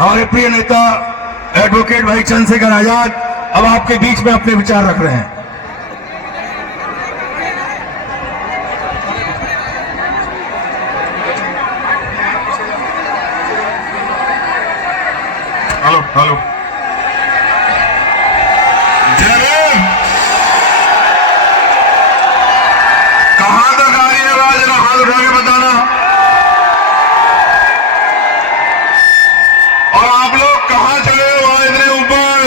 हमारे प्रिय नेता एडवोकेट भाई चंद्रशेखर आजाद अब आपके बीच में अपने विचार रख रहे हैं। हेलो हेलो, जय भीम। कहां तक आ रही है आवाज? जरा हाथ उठा के बताना। और आप लोग कहां चले हो इतने ऊपर?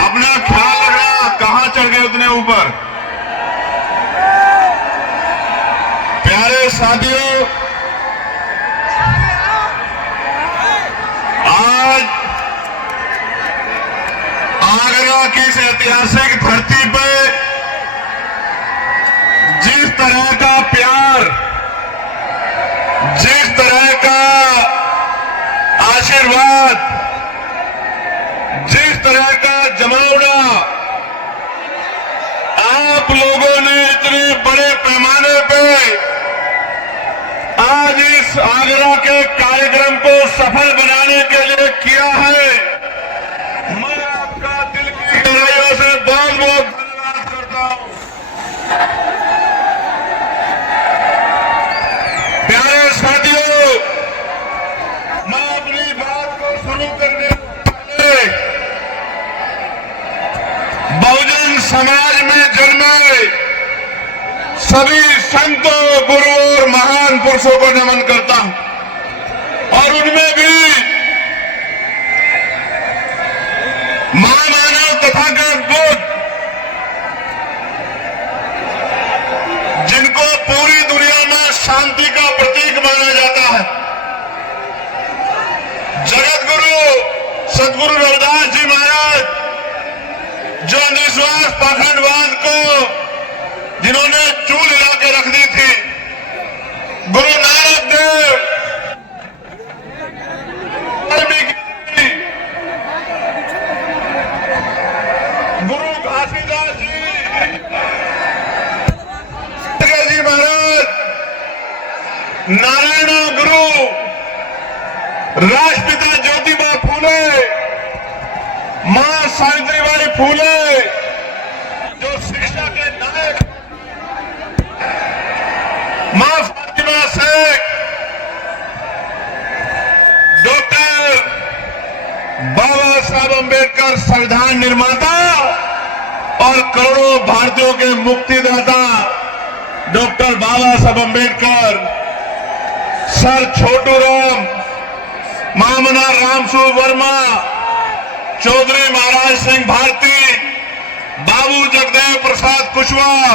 अपना ख्याल रखना, कहां चढ़ गए उतने ऊपर? प्यारे साथियों, आज आगरा की इस ऐतिहासिक धरती पे जिस तरह का प्यार, जिस तरह का आशीर्वाद, जिस तरह का जमावड़ा आप लोगों ने इतने बड़े पैमाने पे आज इस आगरा के कार्यक्रम को सफल बनाने के लिए किया है, मैं आपका दिल की गहराइयों से बहुत बहुत धन्यवाद करता हूं। प्यारे साथियों, मैं अपनी बात को शुरू करने से पहले बहुजन समाज में जन्मे सभी संतों, गुरुओं और महान पुरुषों को नमन करता हूं। और उनमें भी महामानव तथागत बुद्ध, जिनको पूरी दुनिया में शांति का प्रतीक माना जाता है, जगत गुरु सदगुरु रविदास जी महाराज, जो निस्वार्थ पाखंडवाद को जिन्होंने चूल हिला के रख दी थी, गुरु नानक देव, गुरु घासीदास जी महाराज, नारायण गुरु, राष्ट्रपिता ज्योतिबा फूले, मां सावित्रीबाई फूले, जो शिक्षा के नायक, मां फातिमा शेख, डॉक्टर बाबा साहब अम्बेडकर संविधान निर्माता और करोड़ों भारतीयों के मुक्तिदाता डॉक्टर बाबा साहब अम्बेडकर, सर छोटू राम, महामना रामसूर वर्मा, चौधरी महाराज सिंह भारती, बाबू जगदेव प्रसाद कुशवाहा,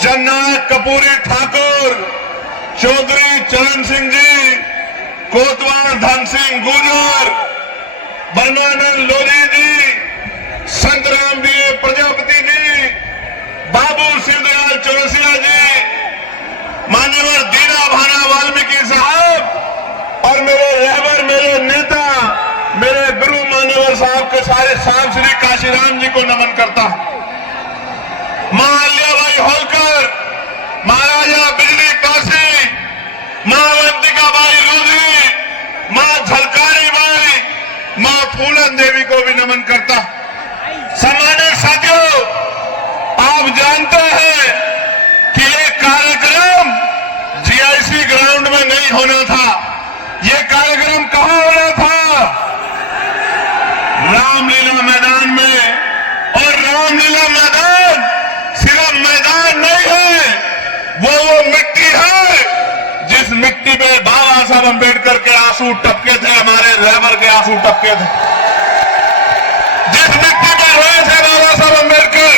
जननायक कपूरी ठाकुर, चौधरी चरण सिंह जी, कोतवाल धन सिंह गुर्जर, ब्रह्मानंद लोधी जी, संतराम जी प्रजापति जी, बाबू शिवदयाल चौरसिया जी, मान्यवर दीना भाना वाल्मीकि साहब और मेरे रहबर, मेरे नेता, मेरे गुरु मान्यवर साहब के सारे सांब श्री काशीराम जी को नमन करता हूं। मां अलियाबाई होलकर, महाराजा बिजली काशी, मां अवंतिकाबाई लोधी, मां झलकारी बाई, मां फूलन देवी को भी नमन करता। सम्मानित साथियों, आप जानते हैं कि ये कार्यक्रम जीआईसी ग्राउंड में नहीं होना था। ये कार्यक्रम कहां होना था? रामलीला मैदान में। और रामलीला मैदान सिर्फ मैदान नहीं है, वो मिट्टी है जिस मिट्टी में बाबा साहब अम्बेडकर के आंसू टपके थे, हमारे रहबर के आंसू टपके थे। जिस मिट्टी में रोए थे बाबा साहब अम्बेडकर,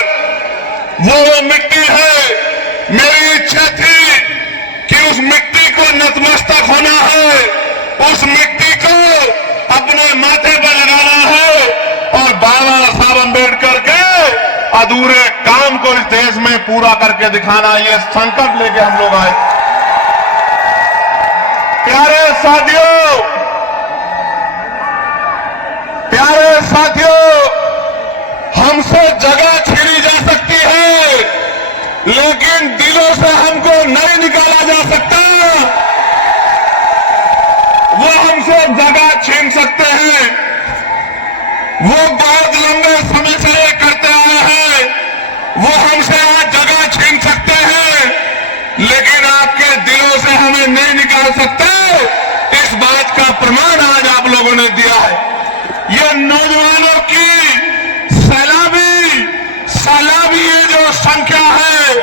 वो मिट्टी है। मेरी इच्छा थी कि उस मिट्टी को नतमस्तक होना है, उस मिट्टी को अपने माथे पर लगाना है और बाबा साहब अम्बेडकर के अधूरे काम को इस देश में पूरा करके दिखाना, ये संकल्प लेके हम लोग आए। प्यारे साथियों, प्यारे साथियों, हमसे जगह छीनी जा सकती है, लेकिन दिलों से हमको नहीं निकाला जा सकता। वो बहुत लंबे समय से ये करते आए हैं। वो हमसे आज जगह छीन सकते हैं, लेकिन आपके दिलों से हमें नहीं निकाल सकते। इस बात का प्रमाण आज आप लोगों ने दिया है। ये नौजवानों की सैलाबी ये जो संख्या है,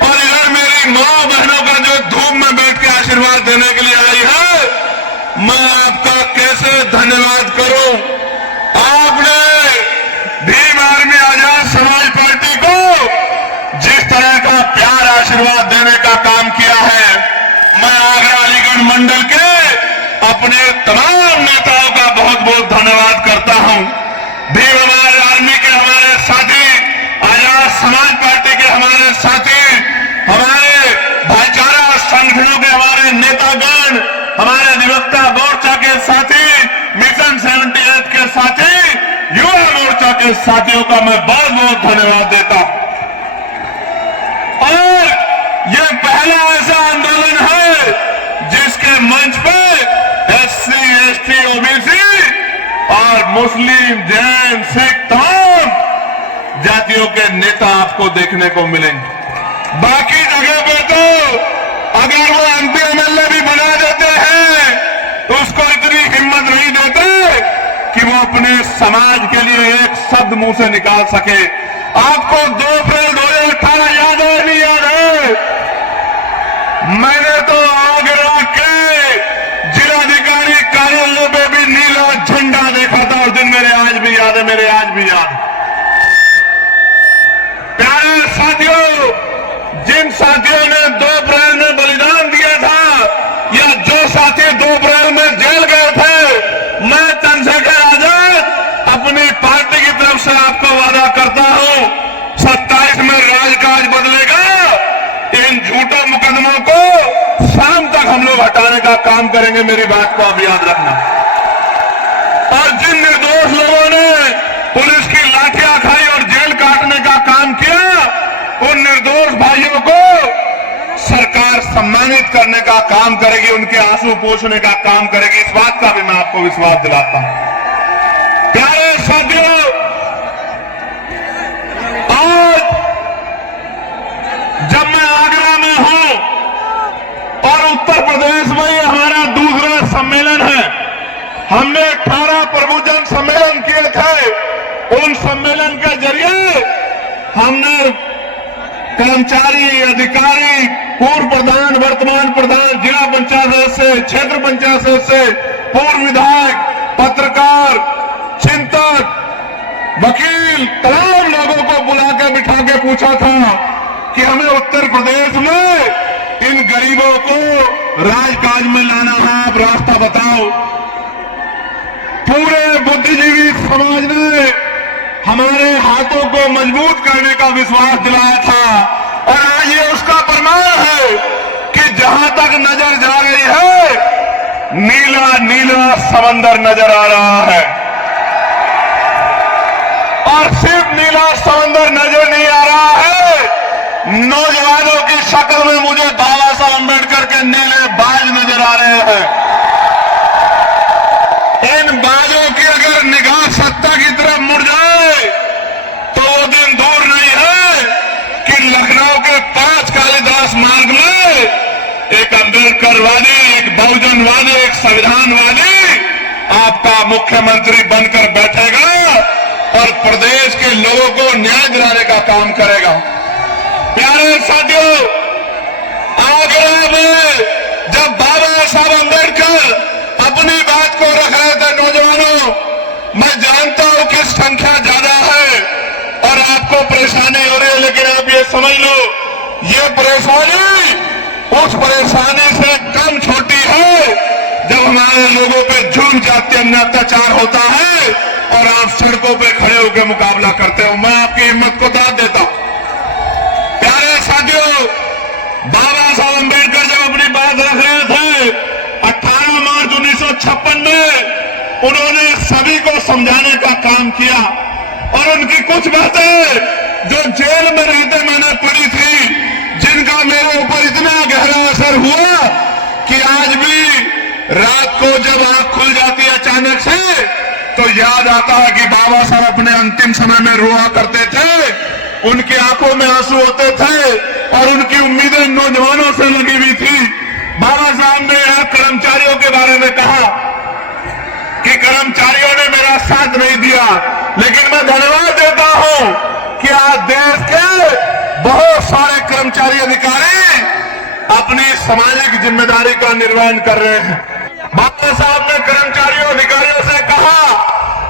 और इधर मेरी माँ बहनों का जो धूप में बैठ के आशीर्वाद देने के लिए आई है, मैं आपका कैसे धन्यवाद करूं। आपने भीम आर्मी आजाद समाज पार्टी को जिस तरह का प्यार आशीर्वाद देने का काम किया है, मैं आगरा अलीगढ़ मंडल के अपने तमाम नेताओं का बहुत बहुत धन्यवाद करता हूं। भीम हमारे आर्मी के हमारे साथी, आजाद समाज पार्टी के हमारे साथी, हमारे भाईचारा संगठनों के हमारे नेतागण, हमारे अधिवक्ता मोर्चा के साथी, मिशन 78 के साथी, युवा मोर्चा के साथियों का मैं बहुत बहुत धन्यवाद देता हूं। और यह पहला ऐसा आंदोलन है जिसके मंच पे SC, ST, OBC और मुस्लिम, जैन, सिख तमाम जातियों के नेता आपको देखने को मिलेंगे। बाकी जगह पे तो अगर वो MP MLA भी बना देते हैं तो उसको इतनी हिम्मत नहीं देते कि वो अपने समाज के लिए एक शब्द मुंह से निकाल सके। आपको 2 अप्रैल 2018 याद है नहीं याद है? मैंने तो आगरा के जिलाधिकारी कार्यालय में भी नीला झंडा देखा था, और दिन मेरे आज भी याद है, मेरे आज भी याद है। प्यारे साथियों, जिन साथियों ने 2 अप्रैल में बलिदान दिया था, या जो साथी 2 अप्रैल में जेल गए थे, मैं चंद्रशेखर आजाद अपनी पार्टी की तरफ से आपको वादा करता हूं, 27 में राजकाज बदलेगा। इन झूठे मुकदमों को शाम तक हम लोग हटाने का काम करेंगे, मेरी बात को आप याद रखना। और जिन निर्दोष लोगों ने पुलिस की लाठियां खाई और जेल काटने का काम किया, उन निर्दोष भाइयों को सरकार सम्मानित करने का काम करेगी, उनके आंसू पोंछने का काम करेगी। इस बात का भी मैं आपको विश्वास दिलाता हूं। प्यारे साथियों, आज जब मैं आगरा में हूं और उत्तर प्रदेश में ये हमारा दूसरा सम्मेलन है, हमने 18 प्रबुजन सम्मेलन किए थे। उन सम्मेलन के जरिए हमने कर्मचारी, अधिकारी, पूर्व प्रधान, वर्तमान प्रधान, जिला पंचायत सदस्य, क्षेत्र पंचायत सदस्य, पूर्व विधायक, पत्रकार, चिंतक, वकील, तमाम लोगों को बुला के बिठा के पूछा था कि हमें उत्तर प्रदेश में इन गरीबों को राजकाज में लाना है, आप रास्ता बताओ। पूरे बुद्धिजीवी समाज ने हमारे हाथों को मजबूत करने का विश्वास दिलाया था, और आज ये उसका प्रमाण है कि जहां तक नजर जा रही है, नीला नीला समंदर नजर आ रहा है। और सिर्फ नीला समंदर नजर नहीं आ रहा है, नौजवानों की शक्ल में मुझे बाबा साहब अम्बेडकर के नीले बाज नजर आ रहे हैं। इन बाजों की अगर निगाह सत्ता की तरफ मुड़ जाए तो वो दिन दूर नहीं है कि लखनऊ के 5 कालीदास मार्ग में एक अम्बेडकरवादी, एक बहुजनवादी, एक संविधानवादी आपका मुख्यमंत्री बनकर बैठेगा और प्रदेश के लोगों को न्याय दिलाने का काम करेगा। प्यारे साथियों, आगरा में जब बाबा साहब अम्बेडकर अपनी बात को रख रहे थे, नौजवानों, मैं जानता हूं कि संख्या ज्यादा है और आपको परेशानी हो रही है, लेकिन आप ये समझ लो, ये परेशानी उस परेशानी से कम छोटी है जब हमारे लोगों पे जुल्म, जाति, अन्याय, अत्याचार होता है और आप सड़कों पे खड़े होकर मुकाबला करते हो। मैं आपकी हिम्मत को दाद देता हूं। प्यारे साथियों, बाबा साहब अम्बेडकर जब अपनी बात रख रहे थे 18 मार्च 1956 में, उन्होंने सभी को समझाने का काम किया, और उनकी कुछ बातें जो जेल में रहते मैंने पढ़ी थी, जिनका मेरे ऊपर इतना गहरा असर हुआ कि आज भी रात को जब आंख खुल जाती है अचानक से, तो याद आता है कि बाबा साहब अपने अंतिम समय में रोआ करते थे, उनकी आंखों में आंसू होते थे और उनकी उम्मीदें नौजवानों से लगी हुई थी। बाबा साहब ने यहाँ कर्मचारियों के बारे में कहा कि कर्मचारियों ने मेरा साथ नहीं दिया, लेकिन मैं धन्यवाद देता हूं कि आज देश के बहुत सारे कर्मचारी अधिकारी अपनी सामाजिक जिम्मेदारी का निर्वहन कर रहे हैं। बाबा साहब ने कर्मचारियों अधिकारियों से कहा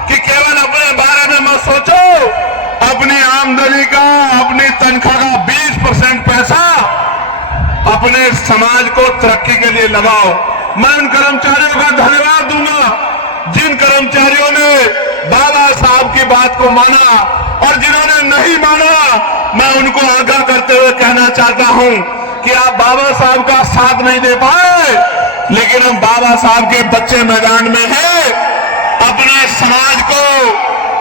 कि केवल अपने बारे में मत सोचो, अपनी आमदनी का, अपनी तनख्वाह का 20% पैसा अपने समाज को तरक्की के लिए लगाओ। मैं उन कर्मचारियों का धन्यवाद दूंगा जिन कर्मचारियों ने बाबा साहब की बात को माना, और जिन्होंने नहीं माना मैं उनको आगाह करते हुए कहना चाहता हूं कि आप बाबा साहब का साथ नहीं दे पाए, लेकिन हम बाबा साहब के बच्चे मैदान में हैं। अपने समाज को,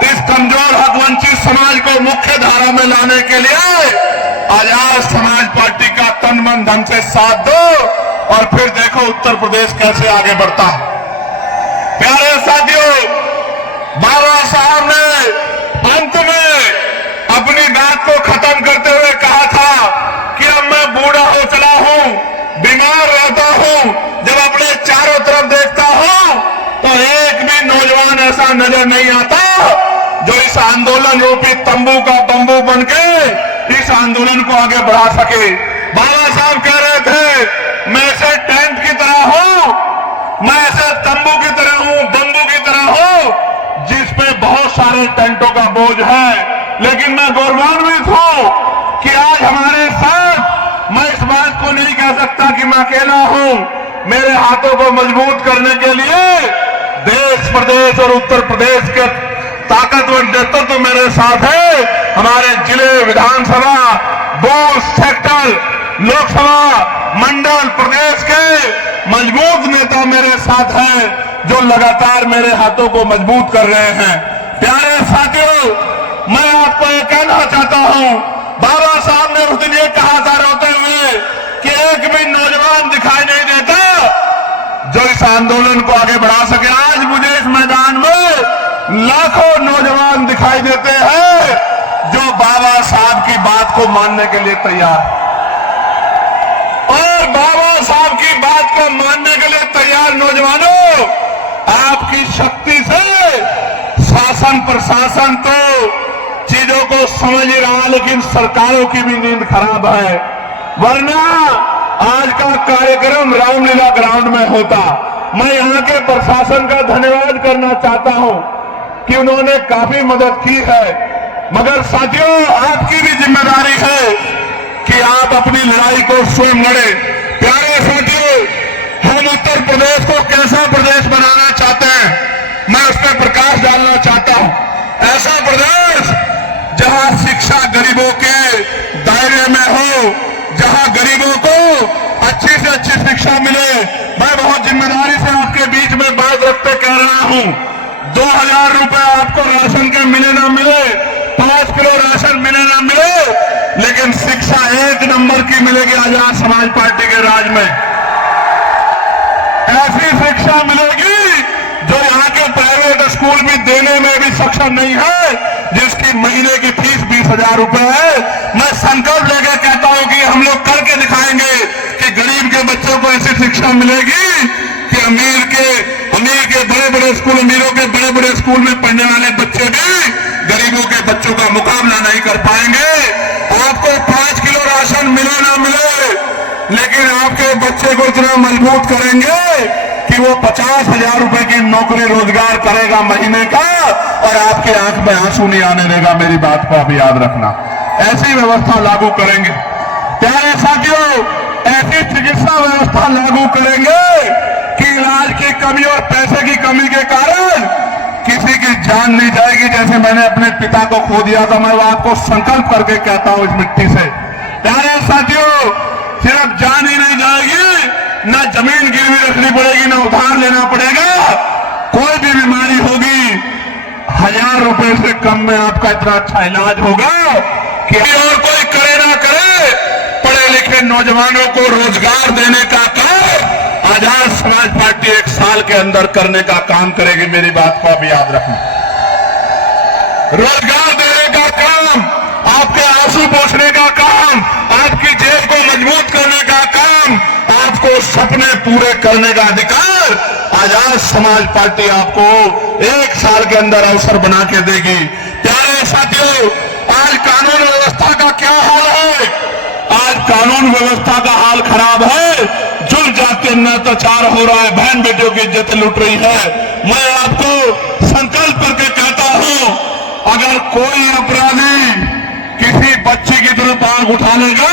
इस कमजोर हक वंचित समाज को मुख्य धारा में लाने के लिए आजाद समाज पार्टी का तन मन धन से साथ दो, और फिर देखो उत्तर प्रदेश कैसे आगे बढ़ता है। प्यारे साथियों, बाबा साहब ने अंत में अपनी बात को खत्म करते हुए कहा था कि अब मैं बूढ़ा हो चला हूं, बीमार रहता हूं, जब अपने चारों तरफ देखता हूं तो एक भी नौजवान ऐसा नजर नहीं आता जो इस आंदोलन रूपी तंबू का बंबू बनके इस आंदोलन को आगे बढ़ा सके। बाबा साहब कह रहे थे मैं ऐसे टेंट की तरह हूं, मैं ऐसे तंबू की तरह हूं, बंबू की तरह हूं जिस पे बहुत सारे टेंटों का बोझ है, लेकिन मैं गौरवान्वित हूं कि आज हमारे साथ, मैं इस बात को नहीं कह सकता कि मैं अकेला हूं, मेरे हाथों को मजबूत करने के लिए देश, प्रदेश और उत्तर प्रदेश के ताकतवर नेतृत्व मेरे साथ है। हमारे जिले, विधानसभा, बूथ, सेक्टर, लोकसभा, मंडल, प्रदेश के मजबूत नेता मेरे साथ हैं जो लगातार मेरे हाथों को मजबूत कर रहे हैं। प्यारे साथियों, मैं आपको ये कहना चाहता हूं, बाबा साहब ने उस दिन ये कहा था रोते हुए कि एक भी नौजवान दिखाई नहीं देता जो इस आंदोलन को आगे बढ़ा सके। आज मुझे इस मैदान में लाखों नौजवान दिखाई देते हैं जो बाबा साहब की बात को मानने के लिए तैयार, और बाबा साहब की बात को मानने के लिए तैयार नौजवानों, आपकी शक्ति से शासन प्रशासन तो चीजों को समझ ही रहा, लेकिन सरकारों की भी नींद खराब है। वरना आज का कार्यक्रम रामलीला ग्राउंड में होता। मैं यहाँ के प्रशासन का धन्यवाद करना चाहता हूँ कि उन्होंने काफी मदद की है, मगर साथियों आपकी भी जिम्मेदारी है कि आप अपनी लड़ाई को स्वयं लड़े। प्यारे साथियों, हम उत्तर प्रदेश को कैसा प्रदेश बनाना चाहते हैं, मैं उस पर प्रकाश डालना चाहता हूं। ऐसा प्रदेश जहां शिक्षा गरीबों के दायरे में हो, जहां गरीबों को अच्छी से अच्छी शिक्षा मिले। मैं बहुत जिम्मेदारी से आपके बीच में बात रखते कह रहा हूं, 2000 रुपए आपको राशन के मिले ना मिले, 5 किलो राशन मिले ना मिले, लेकिन शिक्षा 1 नंबर की मिलेगी आजाद समाज पार्टी के राज में। ऐसी शिक्षा मिलेगी जो यहाँ के प्राइवेट स्कूल भी देने में भी सक्षम नहीं है, जिसकी महीने की फीस 20,000 रुपए है। मैं संकल्प लेकर कहता हूं कि हम लोग करके दिखाएंगे कि गरीब के बच्चों को ऐसी शिक्षा मिलेगी कि अमीर के बड़े बड़े स्कूल, अमीरों के बड़े बड़े स्कूल में पढ़ने वाले बच्चे भी गरीबों के बच्चों का मुकाबला नहीं कर पाएंगे। आपको 5 किलो राशन मिले ना मिले, लेकिन आपके बच्चे को इतना मजबूत करेंगे कि वो 50,000 रुपए की नौकरी रोजगार करेगा महीने का, और आपकी आंख में आंसू नहीं आने देगा। मेरी बात को आप याद रखना, ऐसी व्यवस्था लागू करेंगे। प्यारे साथियों, ऐसी चिकित्सा व्यवस्था लागू करेंगे कि इलाज की कमी और पैसे की कमी के कारण किसी की जान नहीं जाएगी। जैसे मैंने अपने पिता को खो दिया था, मैं वो आपको संकल्प करके कहता हूं इस मिट्टी से। प्यारे साथियों, सिर्फ जान ही नहीं जाएगी, ना जमीन गिरवी रखनी पड़ेगी, ना उधार लेना पड़ेगा। कोई भी बीमारी होगी, 1000 रुपए से कम में आपका इतना अच्छा इलाज होगा कि और कोई करे ना करे। पढ़े लिखे नौजवानों को रोजगार देने का काम आजाद समाज पार्टी 1 साल साल के अंदर करने का काम करेगी। मेरी बात को आप याद रखना। रोजगार देने का काम, आपके आंसू पोंछने का काम, आपकी जेब को मजबूत करने का काम, आपको सपने पूरे करने का अधिकार आजाद समाज पार्टी आपको 1 साल के अंदर अवसर बना के देगी। प्यारे साथियों, आज कानून व्यवस्था का क्या हाल है? आज कानून व्यवस्था का हाल खराब है। जुल जाति अत्याचार हो रहा है, बहन बेटियों की इज्जत लूट रही है। मैं आपको संकल्प करके कहता हूं, अगर कोई अपराधी किसी बच्ची की तरफ आंख उठा लेगा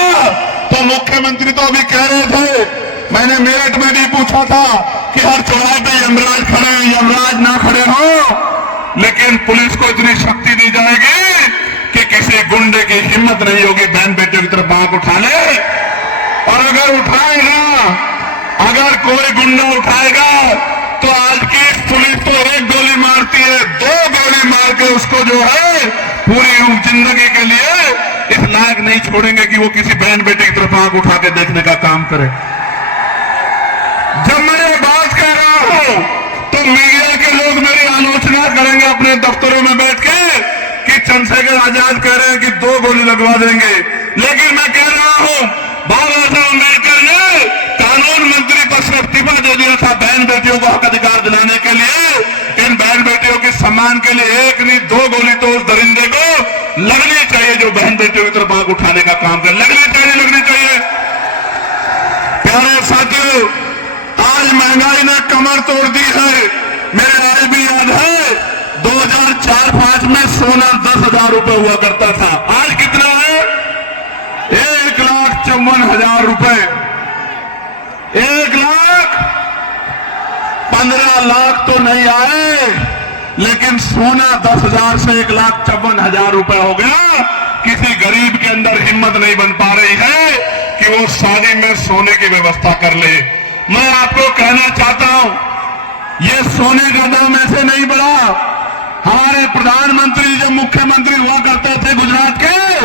तो मुख्यमंत्री तो अभी कह रहे थे, मैंने मेरठ में भी पूछा था कि हर चौराहे पे यमराज खड़े, यमराज ना खड़े हो, लेकिन पुलिस को इतनी शक्ति दी जाएगी कि किसी गुंडे की हिम्मत नहीं होगी बहन बेटियों की तरफ आंख उठाने। और अगर उठाएगा, अगर कोई गुंडा उठाएगा तो आज की पुलिस तो 1 गोली मारती है, 2 गोली मार के उसको जो है पूरी जिंदगी के लिए इस लायक नहीं छोड़ेंगे कि वो किसी बहन बेटी की तरफ आंख उठा के देखने का काम करे। जब मैं ये बात कह रहा हूं तो मीडिया के लोग मेरी आलोचना करेंगे अपने दफ्तरों में बैठ के कि चंद्रशेखर आजाद कह रहे हैं कि 2 गोली लगवा देंगे। लेकिन मैं कह रहा हूं, बाबा साहब अम्बेडकर ने कानून मंत्री पद से इस्तीफा दे दिया था बहन बेटियों को हक अधिकार दिलाने के लिए। इन बहन बेटियों के सम्मान के लिए 1 नहीं 2 गोली तो उस दरिंदे को लगनी चाहिए जो बहन बेटियों की तरफ आंख उठाने का काम करे। लगनी चाहिए। प्यारे साथियों, आज महंगाई ने कमर तोड़ दी है। मेरे आज भी याद है 2004-5 में सोना 10,000 रुपए हुआ करता था। आज कितना है? 1,54,000 रुपए। 1,15 लाख तो नहीं आए, लेकिन सोना 10,000 से 1,54,000 रुपए हो गया। किसी गरीब के अंदर हिम्मत नहीं बन पा रही है कि वो शादी में सोने की व्यवस्था कर ले। मैं आपको कहना चाहता हूं, ये सोने का दाम ऐसे नहीं बढ़ा। हमारे प्रधानमंत्री जब मुख्यमंत्री हुआ करते थे गुजरात के,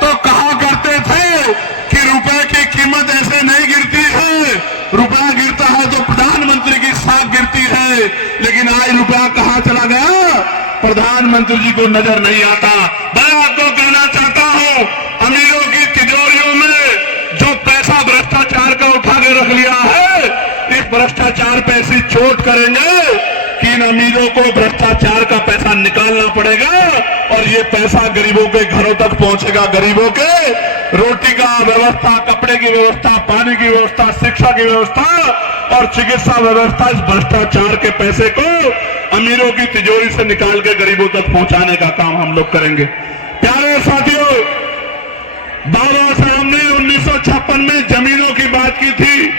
तो कहा करते थे कि रुपए की कीमत ऐसे नहीं गिरती है, रुपया गिरता है तो प्रधानमंत्री की साख गिरती है। लेकिन आज रुपया कहां चला गया, प्रधानमंत्री जी को नजर नहीं आता। मैं आपको कहना चाहता हूं, अमीरों की तिजोरियों में जो पैसा भ्रष्टाचार का उठा के रख लिया है, इस भ्रष्टाचार पे ऐसी चोट करेंगे कि इन अमीरों को भ्रष्टाचार का पैसा निकालना पड़ेगा और ये पैसा गरीबों के घरों तक पहुंचेगा। गरीबों के रोटी का व्यवस्था, कपड़े की व्यवस्था, पानी की व्यवस्था, शिक्षा की व्यवस्था और चिकित्सा व्यवस्था, इस भ्रष्टाचार के पैसे को अमीरों की तिजोरी से निकाल के गरीबों तक पहुंचाने का काम हम लोग करेंगे। प्यारे साथियों, बाबा साहब ने 1956 में जमीनों की बात की थी।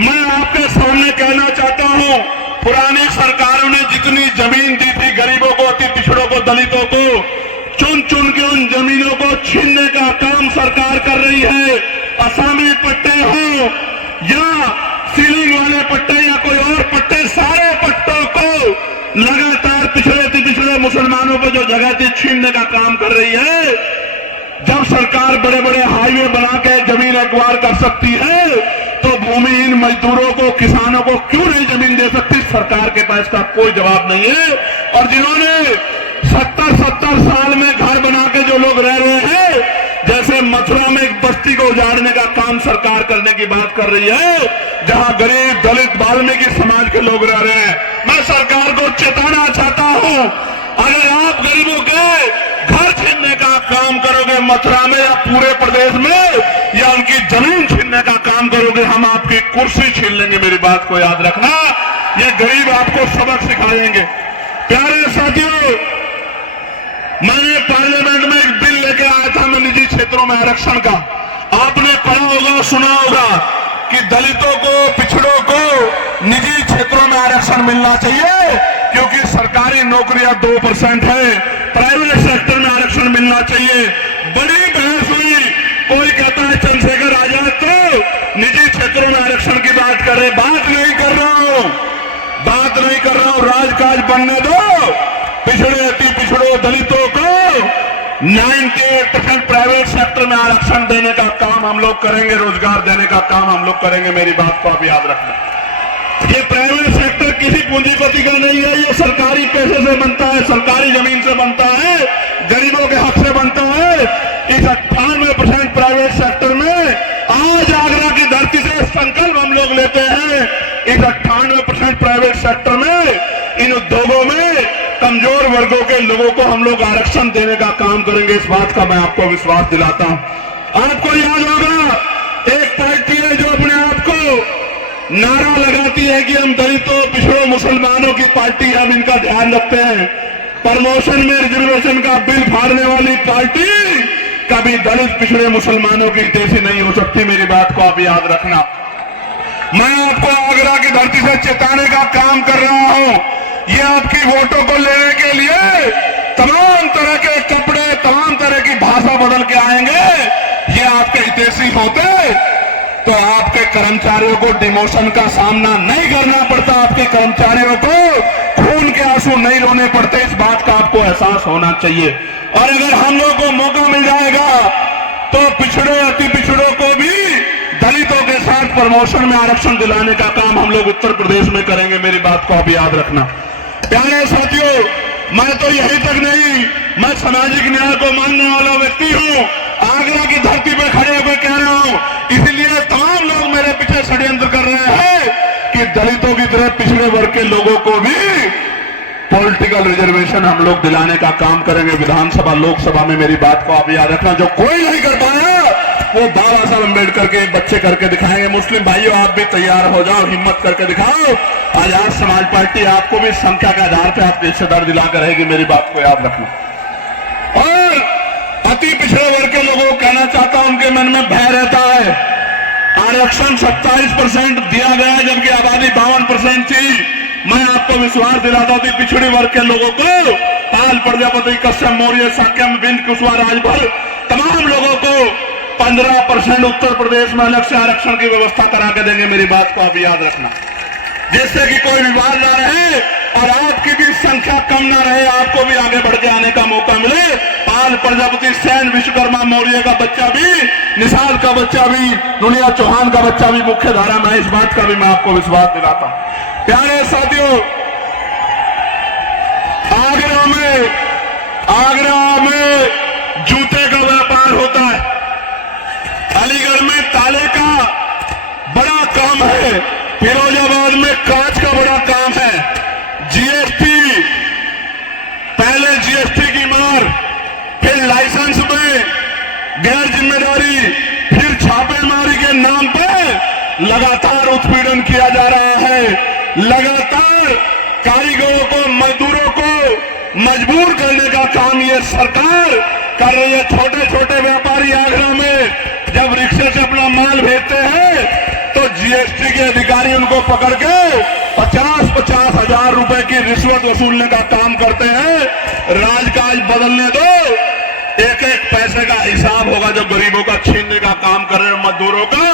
मैं आपके सामने कहना चाहता हूं, पुरानी सरकारों ने जितनी जमीन दी थी गरीबों को, अति पिछड़ों को, दलितों को, चुन चुन के उन जमीनों को छीनने का काम सरकार कर रही है। असामी पट्टे हो या सीलिंग वाले पट्टे या कोई और पट्टे, सारे पट्टों को लगातार पिछड़े मुसलमानों को जो जगह थी छीनने का काम कर रही है। जब सरकार बड़े बड़े हाईवे बना के जमीन एक्वायर कर सकती है, तो भूमिहीन मजदूरों को, किसानों को क्यों नहीं जमीन दे सकती? सरकार के पास का कोई जवाब नहीं है। और जिन्होंने 70 साल में घर बना के जो लोग रह रहे हैं, जैसे मथुरा में एक बस्ती को उजाड़ने का काम सरकार करने की बात कर रही है, जहां गरीब, दलित, वाल्मीकि समाज के लोग रह रहे हैं। मैं सरकार को चेताना चाहता हूं, अगर आप गरीबों के घर छीनने का काम करोगे मथुरा में या पूरे प्रदेश में, या उनकी जमीन छीनने का काम करोगे, हम आपकी कुर्सी छीन लेंगे। मेरी बात को याद रखना, ये गरीब आपको सबक सिखाएंगे। प्यारे साथियों, मैंने पार्लियामेंट में एक बिल लेके आया था मैं निजी क्षेत्रों में आरक्षण का। आपने पढ़ा होगा, सुना होगा कि दलितों को, पिछड़ों को निजी क्षेत्रों में आरक्षण मिलना चाहिए, क्योंकि सरकारी नौकरियां 2% है, प्राइवेट सेक्टर में आरक्षण मिलना चाहिए। बड़ी बहस हुई, कोई कहता है चंद्रशेखर आजाद तो निजी क्षेत्रों में आरक्षण की बात कर रहे। बात नहीं कर रहा हूं, राजकाज बनने दो। पिछड़े, अति पिछड़ों, दलितों को 98% प्राइवेट सेक्टर में आरक्षण देने का काम हम लोग करेंगे, रोजगार देने का काम हम लोग करेंगे। मेरी बात को आप याद रखना। ये प्राइवेट सेक्टर किसी पूंजीपति का नहीं है, ये सरकारी पैसे से बनता है, सरकारी जमीन से बनता है, गरीबों के हक से बनता है। इस 98% प्राइवेट सेक्टर में आज आगरा की धरती से संकल्प हम लोग लेते हैं, इस 98% प्राइवेट सेक्टर में इन उद्योगों में कमजोर वर्गों के लोगों को हम लोग आरक्षण देने का काम करेंगे। इस बात का मैं आपको विश्वास दिलाता हूं। आपको याद होगा एक पार्टी है जो अपने आप को नारा लगाती है कि हम दलितों, पिछड़ों, मुसलमानों की पार्टी है, हम इनका ध्यान रखते हैं। प्रमोशन में रिजर्वेशन का बिल फाड़ने वाली पार्टी कभी दलित, पिछड़े, मुसलमानों की हितैषी नहीं हो सकती। मेरी बात को आप याद रखना। मैं आपको आगरा की धरती से चेताने का काम कर रहा हूं। ये आपकी वोटों को लेने के लिए तमाम तरह के कपड़े, तमाम तरह की भाषा बदल के आएंगे। ये आपके हितैषी होते तो आपके कर्मचारियों को डिमोशन का सामना नहीं करना पड़ता, आपके कर्मचारियों को खून के आंसू नहीं रोने पड़ते। इस बात का आपको एहसास होना चाहिए। और अगर हम लोगों को मौका मिल जाएगा तो पिछड़ों, अति पिछड़ों को भी दलितों के साथ प्रमोशन में आरक्षण दिलाने का काम हम लोग उत्तर प्रदेश में करेंगे। मेरी बात को आप याद रखना। प्यारे साथियों, मैं तो यही तक नहीं, मैं सामाजिक न्याय को मानने वाला व्यक्ति हूं। आगरा की धरती पर खड़े होकर कह रहा हूं, इसलिए तमाम लोग मेरे पीछे षड्यंत्र कर रहे हैं कि दलितों की तरह पिछड़े वर्ग के लोगों को भी पॉलिटिकल रिजर्वेशन हम लोग दिलाने का काम करेंगे विधानसभा, लोकसभा में। मेरी बात को आप याद रखना। जो कोई नहीं कर पाया वो बाबा साहब अम्बेडकर के बच्चे करके दिखाएंगे। मुस्लिम भाइयों, आप भी तैयार हो जाओ, हिम्मत करके दिखाओ। आजाद समाज पार्टी आपको भी संख्या के आधार पर आपकी हिस्सेदार दिलाकर रहेगी। मेरी बात को याद रखना। और अति पिछड़े वर्ग के लोगों को कहना चाहता हूं, उनके मन में भय रहता है। आरक्षण 27% दिया गया जबकि आबादी 52% थी। मैं आपको विश्वास दिलाता हूं, पिछड़े वर्ग के लोगों को, पाल प्रजापति, कश्यप मौर्य, साक्यम, बिंद कुशवाहा, राजभर, तमाम लोगों को 15% उत्तर प्रदेश में अलग से आरक्षण की व्यवस्था करा के देंगे। मेरी बात को आप याद रखना, जिससे कि कोई विवाद ना रहे और आपकी भी संख्या कम ना रहे, आपको भी आगे बढ़ के आने का मौका मिले। पाल प्रजापति, सेन, विश्वकर्मा, मौर्य का बच्चा भी, निषाद का बच्चा भी, दुनिया चौहान का बच्चा भी मुख्य धारा में। इस बात का भी मैं आपको विश्वास दिलाता हूं। प्यारे साथियों, आगरा में जूते का व्यापार होता है, अलीगढ़ में ताले का बड़ा काम है, फिरोजाबाद में कांच का बड़ा काम है। जीएसटी, पहले जीएसटी की मार, फिर लाइसेंस में गैर जिम्मेदारी, फिर छापेमारी के नाम पर लगातार उत्पीड़न किया जा रहा है। लगातार कारीगरों को, मजदूरों को मजबूर करने का काम ये सरकार कर रही है। छोटे छोटे व्यापारी आगरा में जब रिक्शे से अपना माल भेजते हैं तो जीएसटी के अधिकारी उनको पकड़ के 50-50 हजार रुपए की रिश्वत वसूलने का काम करते हैं। राजकाज बदलने दो, एक एक पैसे का हिसाब होगा जो गरीबों का छीनने का काम कर रहे हैं, मजदूरों का।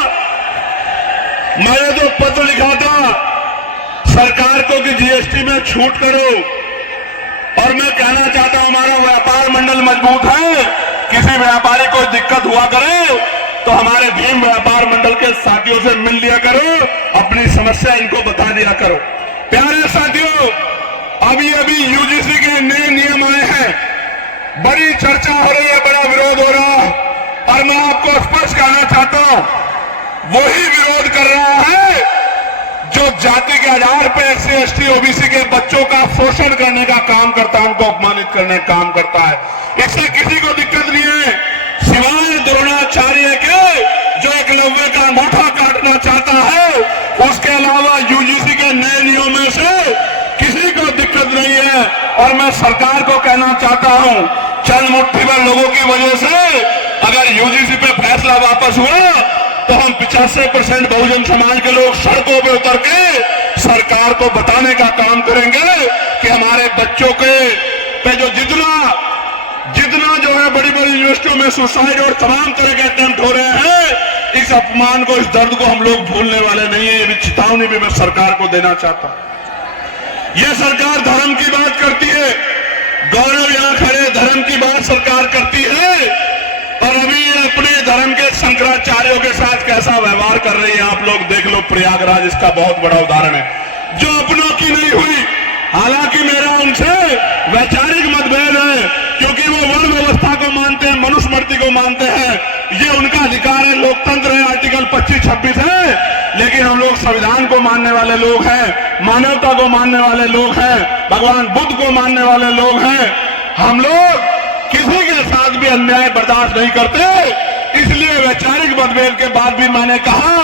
मैंने तो पत्र लिखा था सरकार को कि जीएसटी में छूट करो, और मैं कहना चाहता हूं हमारा व्यापार मंडल मजबूत है। किसी व्यापारी को दिक्कत हुआ करे तो हमारे भीम व्यापार मंडल के साथियों से मिल लिया करो, अपनी समस्या इनको बता दिया करो। प्यारे साथियों, अभी यूजीसी के नए नियम आए हैं, बड़ी चर्चा हो रही है, बड़ा विरोध हो रहा है, और मैं आपको स्पष्ट कहना चाहता हूं वही विरोध कर रहा है जो जाति के आधार पर एससी, एसटी, ओबीसी के बच्चों का शोषण करने का काम करता है, उनको अपमानित करने का काम करता है। इससे किसी को दिक्कत नहीं है, सिवाय द्रोणाचार्य के जो एकलव्य का अंगूठा काटना चाहता है। उसके अलावा यूजीसी के नए नियमों से किसी को दिक्कत नहीं है। और मैं सरकार को कहना चाहता हूं, चंद मुट्ठी भर लोगों की वजह से अगर यूजीसी पे फैसला वापस हुआ तो हम 85% बहुजन समाज के लोग सड़कों पे उतर के सरकार को बताने का काम करेंगे कि हमारे बच्चों के पे जो जितना जो है बड़ी बड़ी यूनिवर्सिटियों में सुसाइड और तमाम तरह के अटेम्प्ट हो रहे हैं, इस अपमान को, इस दर्द को हम लोग भूलने वाले नहीं है। ये भी चेतावनी भी मैं सरकार को देना चाहता हूं। यह सरकार धर्म की बात करती है, गौरव यहां खड़े धर्म की बात सरकार करती है, और अभी अपने धर्म के शंकराचार्यों के साथ कैसा व्यवहार कर रही है आप लोग देख लो। प्रयागराज इसका बहुत बड़ा उदाहरण है। जो अपनों की नहीं हुई। हालांकि मेरा उनसे वैचारिक मतभेद है, क्योंकि वो वर्ण व्यवस्था को मानते हैं, मनुस्मृति को मानते हैं, ये उनका अधिकार है, लोकतंत्र है, आर्टिकल 25-26 है। लेकिन हम लोग संविधान को मानने वाले लोग हैं, मानवता को मानने वाले लोग हैं, भगवान बुद्ध को मानने वाले लोग हैं। हम लोग किसी के साथ भी अन्याय बर्दाश्त नहीं करते। इसलिए वैचारिक मतभेद के बाद भी मैंने कहा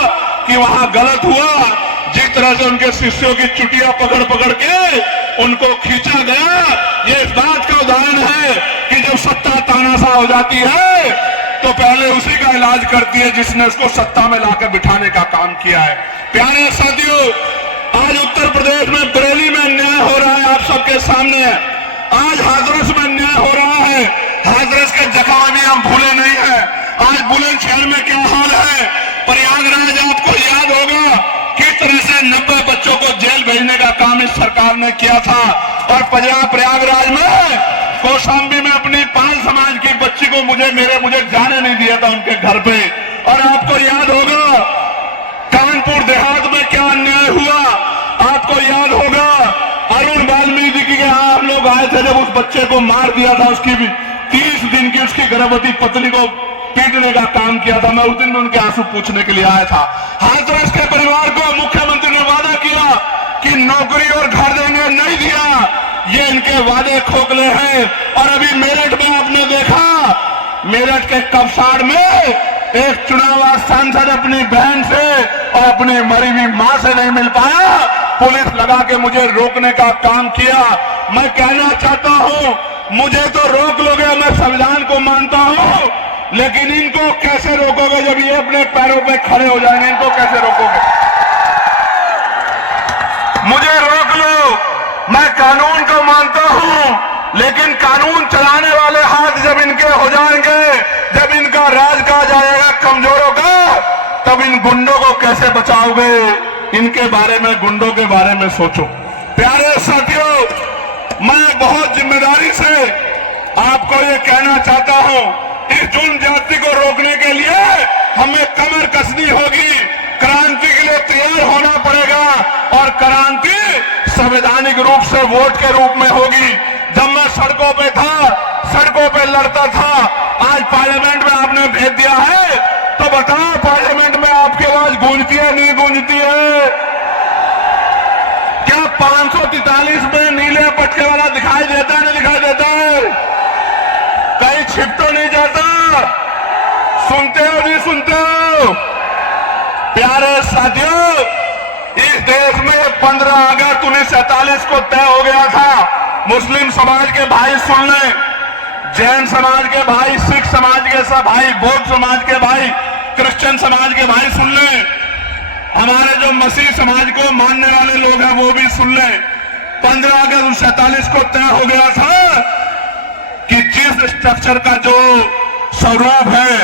कि वहां गलत हुआ। जिस तरह से उनके शिष्यों की चुटिया पकड़ पकड़ के उनको खींचा गया, ये इस बात का उदाहरण है कि जब सत्ता तानाशाह हो जाती है तो पहले उसी का इलाज करती है जिसने उसको सत्ता में लाकर बिठाने का काम किया है। प्यारे साथियों, आज उत्तर प्रदेश में बरेली में अन्याय हो रहा है, आप सबके सामने है। आज हाथरस में अन्याय हो रहा है। हाथरस के जख्म भी हम भूले नहीं है। आज बुलंदशहर में क्या हाल है, प्रयागराज आपको याद होगा किस तरह से 90 बच्चों को जेल भेजने का काम इस सरकार ने किया था। और प्रयागराज में कौशाम्बी में अपनी 5 समाज की बच्ची को मुझे जाने नहीं दिया था उनके घर पे। और आपको याद होगा कानपुर देहात में क्या अन्याय हुआ। आपको याद होगा अरुण वाल्मीकि के यहाँ हम लोग आए थे, जब उस बच्चे को मार दिया था, उसकी भी 30 दिन की उसकी गर्भवती पत्नी को पीटने का काम किया था। मैं उस दिन में उनके आंसू पूछने के लिए आया था। हाथरस के परिवार को मुख्यमंत्री ने वादा किया कि नौकरी और घर देंगे, नहीं दिया। ये इनके वादे खोखले हैं। और अभी मेरठ में आपने देखा, मेरठ के कपसाड़ में एक चुनाव सांसद अपनी बहन से और अपनी मरी हुई मां से नहीं मिल पाया, पुलिस लगा के मुझे रोकने का काम किया। मैं कहना चाहता हूं, मुझे तो रोक लोगे, मैं संविधान को मानता हूं, लेकिन इनको कैसे रोकोगे जब ये अपने पैरों पे खड़े हो जाएंगे? इनको कैसे रोकोगे? मुझे रोक लो, मैं कानून को मानता हूं, लेकिन कानून चलाने वाले हाथ जब इनके हो जाएंगे, जब इनका राज कहा जाएगा कमजोरों का, तब इन गुंडों को कैसे बचाओगे? इनके बारे में, गुंडों के बारे में सोचो। प्यारे साथियों, मैं बहुत जिम्मेदारी से आपको ये कहना चाहता हूं, इस जुल्म जाति को रोकने के लिए हमें कमर कसनी होगी, क्रांति के लिए तैयार होना पड़ेगा। और क्रांति संवैधानिक रूप से वोट के रूप में होगी। जब मैं सड़कों पे था, सड़कों पे लड़ता था, आज पार्लियामेंट में आपने भेज दिया है, तो बताओ पार्लियामेंट में आपकी आवाज गूंजती है, नहीं गूंजती है? क्या 543 में नीले पटके वाला दिखाई देता है, नहीं दिखाई देता है? कहीं छिप तो नहीं जाता? सुनते हो, नहीं सुनते हो? प्यारे साथियों, इस देश में 15 अगस्त 1947 को तय हो गया था। मुस्लिम समाज के भाई सुन लें, जैन समाज के भाई, सिख समाज के सब भाई, बौद्ध समाज के भाई, क्रिश्चियन समाज के भाई सुन लें, हमारे जो मसीह समाज को मानने वाले लोग हैं वो भी सुन लें। 15 अगस्त 1947 को तय हो गया था कि जिस स्ट्रक्चर का जो स्वरूप है,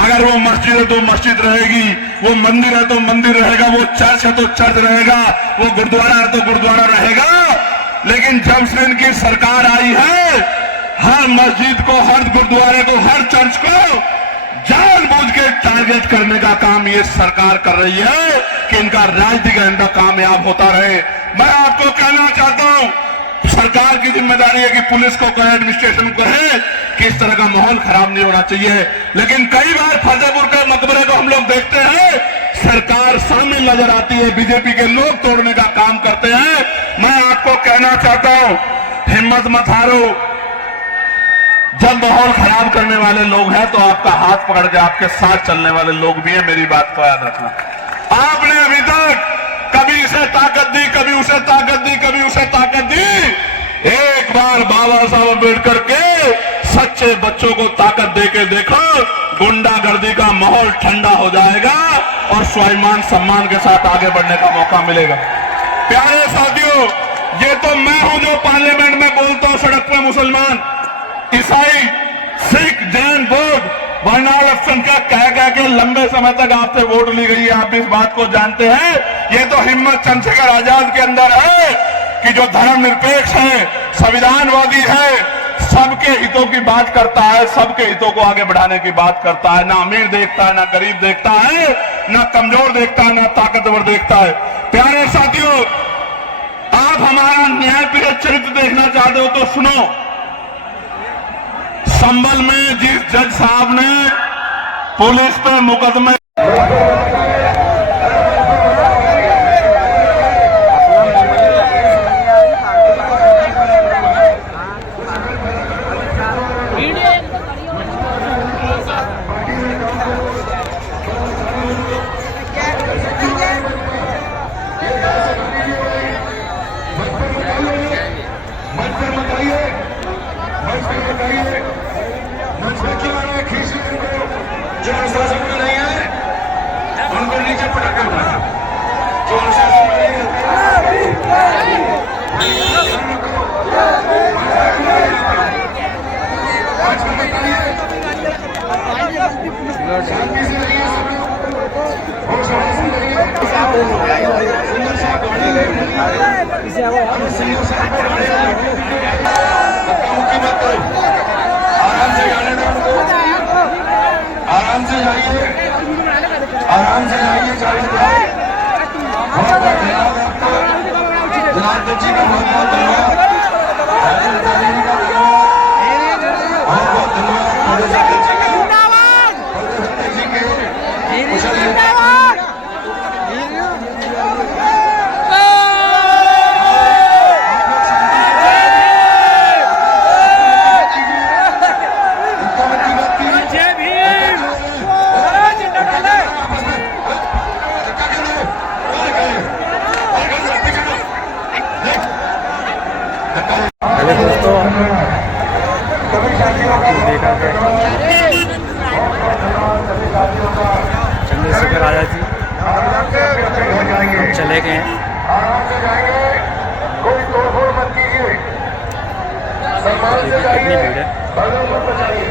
अगर वो मस्जिद है तो मस्जिद रहेगी, वो मंदिर है तो मंदिर रहेगा, वो चर्च है तो चर्च रहेगा, वो गुरुद्वारा है तो गुरुद्वारा रहेगा। लेकिन जब से इनकी सरकार आई है, हर मस्जिद को, हर गुरुद्वारे को, हर चर्च को जानबूझ के टारगेट करने का काम ये सरकार कर रही है कि इनका राजनीतिक एजेंडा कामयाब होता रहे। मैं आपको कहना चाहता हूं, सरकार की जिम्मेदारी है कि पुलिस को कहे, एडमिनिस्ट्रेशन को कहे कि इस तरह का माहौल खराब नहीं होना चाहिए। लेकिन कई बार फतेहपुर के मकबरे को हम लोग देखते हैं, सरकार शामिल नजर आती है, बीजेपी के लोग तोड़ने का काम करते हैं। मैं आपको कहना चाहता हूं, हिम्मत मत हारो। जब माहौल खराब करने वाले लोग हैं तो आपका हाथ पकड़ के आपके साथ चलने वाले लोग भी हैं, मेरी बात को याद रखना। आपने अभी तक कभी इसे ताकत दी, कभी उसे ताकत दी, कभी उसे ताकत दी। एक बार बाबा साहब अम्बेडकर के सच्चे बच्चों को ताकत देके देखो, गुंडागर्दी का माहौल ठंडा हो जाएगा और स्वाभिमान सम्मान के साथ आगे बढ़ने का मौका मिलेगा। प्यारे साथियों, ये तो मैं हूं जो पार्लियामेंट में बोलता हूं, सड़क पर मुसलमान, ईसाई, सिख, जैन, बौद्ध, वर्णाल अल्पसंख्यक कह के लंबे समय तक आपसे वोट ली गई है, आप इस बात को जानते हैं। ये तो हिम्मत चंद्रशेखर आजाद के अंदर है कि जो धर्मनिरपेक्ष है, संविधानवादी है, सबके हितों की बात करता है, सबके हितों को आगे बढ़ाने की बात करता है। ना अमीर देखता है, ना गरीब देखता है, ना कमजोर देखता है, ना ताकतवर देखता है। प्यारे साथियों, हमारा न्यायप्रिय चरित्र देखना चाहते हो तो सुनो। संभल में जिस जज साहब ने पुलिस पे मुकदमे जो अनुशासन में नहीं है उनको नीचे पटक करना, जो अनुशासन में नहीं शांति से रहिए, सब लोग और शांति से रहिए। सुंदर साहब मुक्की मत करो, आराम से जाने दो उनको, आराम से जाइए, आराम से जाइए, चालीस बहुत बहुत धन्यवाद आपको, जनार्दन जी का बहुत बहुत धन्यवाद, जी का बहुत बहुत धन्यवाद, जी के कुशल चंद्रशेखर आजाद जी चले गए हैं। आराम से जाइए, कोई तोड़फोड़ मत कीजिए, सम्मान से कितनी जाइए, भीड़ है। बलून मत बजाइए।